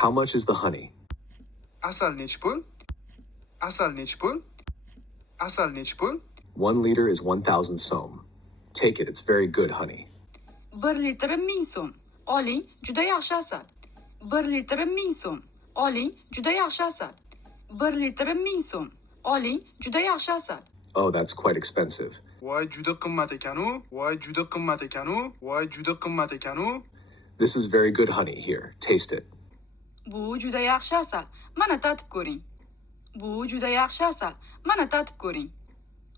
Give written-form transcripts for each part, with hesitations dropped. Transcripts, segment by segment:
How much is the honey? Asal nech pul? Asal nech pul? Asal nech pul? 1 liter is 1,000 som. Take it, it's very good honey. 1 litri 1000 so'm. Oling, juda yaxshi asal. 1 litri 1000 so'm. Oling, juda yaxshi asal. 1 litri 1000 so'm. Oling, juda yaxshi asal. Oh, that's quite expensive. Voy juda qimmat ekanu. Voy juda qimmat ekanu. Voy juda qimmat ekanu. This is very good honey. Here, taste it. Bu juda yaxshi asal. Mana tatib ko'ring. Bu juda yaxshi asal. Mana tatib ko'ring.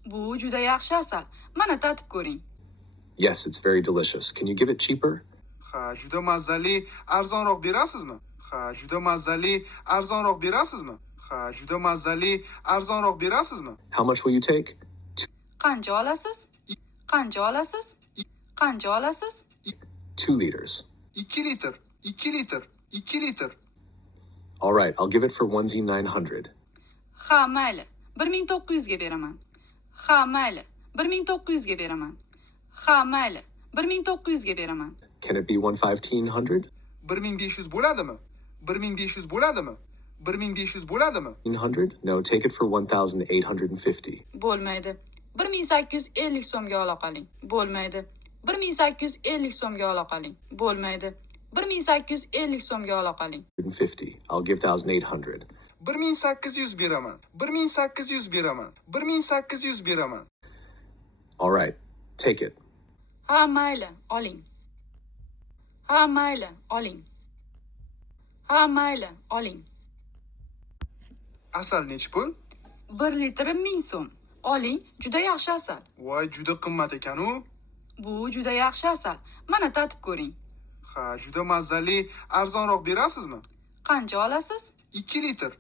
Bu juda yaxshi asal. Mana tatib ko'ring. Yes, it's very delicious. Can you give it cheaper? Ha, juda mazzali, arzonroq berasizmi? Ha, juda mazzali, arzonroq berasizmi? Ha, juda mazzali, arzonroq berasizmi? How much will you take? Qancha olasiz? Qancha olasiz? Qancha olasiz? 2 liters. 2 litr, 2 litr, 2 litr. All right, I'll give it for 1,900. Ha, mayli. 1900 ga beraman. Ha, mayli. 1900 ga beraman. Ha, mayli. 1900 ga beraman. Can it be 1,500? 1500 bo'ladimi? 1500 bo'ladimi? 1500 bo'ladimi? 1,500? No, take it for 1,850. Bo'lmaydi. 1850 so'mga ola qoling. Bo'lmaydi. 1850 so'mga ola qoling. Bo'lmaydi. 1850 so'mga ola qoling. 150. I'll give 1,800. 1800 beraman. 1800 beraman. 1800 beraman. All right, take it. Ha, mayli, oling. Ha, mayli, oling. Ha, mayli, oling. Asal nech pul? 1 litri 1000 so'm. Oling, juda yaxshi asal. Voy juda qimmat ekanu. Bu juda yaxshi asal. Mana tatib ko'ring. Ha, juda mazzali, arzonroq berasizmi? Qancha olasiz? 2 litr.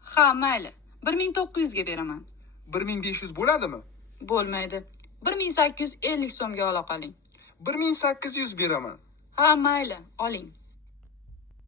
Ha, mayli. 1900 ga beraman. 1500 bo'ladimi? Bo'lmaydi. 1850 so'mga ola qoling. 1800 beraman. Ha, mayli, oling.